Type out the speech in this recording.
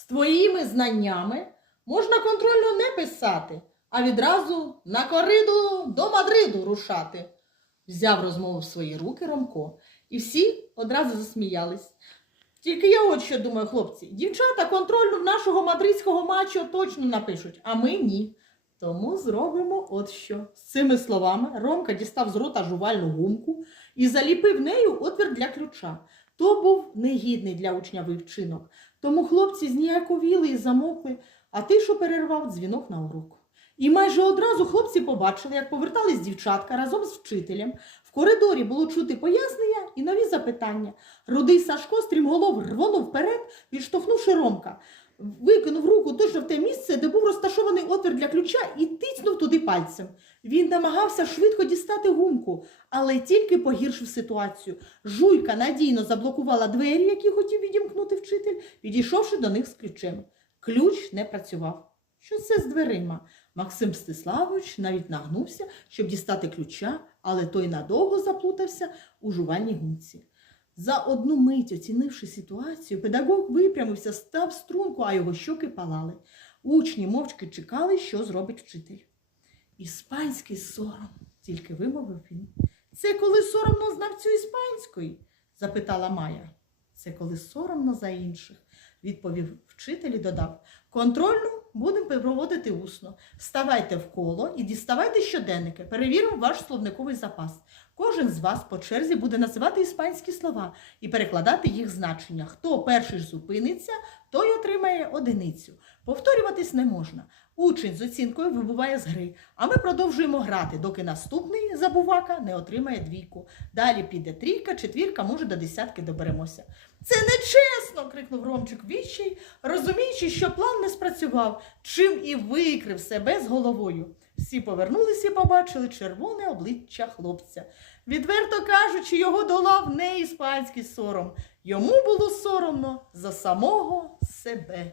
З твоїми знаннями можна контрольно не писати, а відразу на кориду до Мадриду рушати. Взяв розмову в свої руки Ромко, і всі одразу засміялись. Тільки я от що думаю, хлопці, дівчата контрольну нашого мадридського матчу точно напишуть, а ми ні. Тому зробимо от що. З цими словами Ромка дістав з рота жувальну гумку і заліпив нею отвір для ключа. То був негідний для учня вчинок. Тому хлопці зніяковіли і замокли, а тишу перервав дзвінок на урок. І майже одразу хлопці побачили, як повертались дівчатка разом з вчителем. В коридорі було чути пояснення і нові запитання. Рудий Сашко стрімголов рвонув вперед, відштовхнувши Ромка. Викинув руку точно в те місце, де був розташований отвір для ключа, і туди пальцем. Він намагався швидко дістати гумку, але тільки погіршив ситуацію. Жуйка надійно заблокувала двері, які хотів відімкнути вчитель, підійшовши до них з ключем. Ключ не працював. Що це з дверима? Максим Стиславович навіть нагнувся, щоб дістати ключа, але той надовго заплутався у жувальній гумці. За одну мить, оцінивши ситуацію, педагог випрямився, став струнку, а його щоки палали. Учні мовчки чекали, що зробить вчитель. Іспанський сором, тільки вимовив він. Це коли соромно знавцю іспанської? запитала Майя. Це коли соромно за інших, відповів вчитель і додав. Контрольну будемо проводити усно. Вставайте в коло і діставайте щоденники. Перевіримо ваш словниковий запас. Кожен з вас по черзі буде називати іспанські слова і перекладати їх значення. Хто перший ж зупиниться, той отримає одиницю. Повторюватись не можна. Учень з оцінкою вибуває з гри, а ми продовжуємо грати, доки наступний забувака не отримає двійку. Далі піде трійка, четвірка, може до десятки доберемося. Це нечесно. крикнув Ромчик відчай, розуміючи, що план не спрацював, чим і викрив себе з головою. Всі повернулися і побачили червоне обличчя хлопця. Відверто кажучи, його долав не іспанський сором. Йому було соромно за самого себе.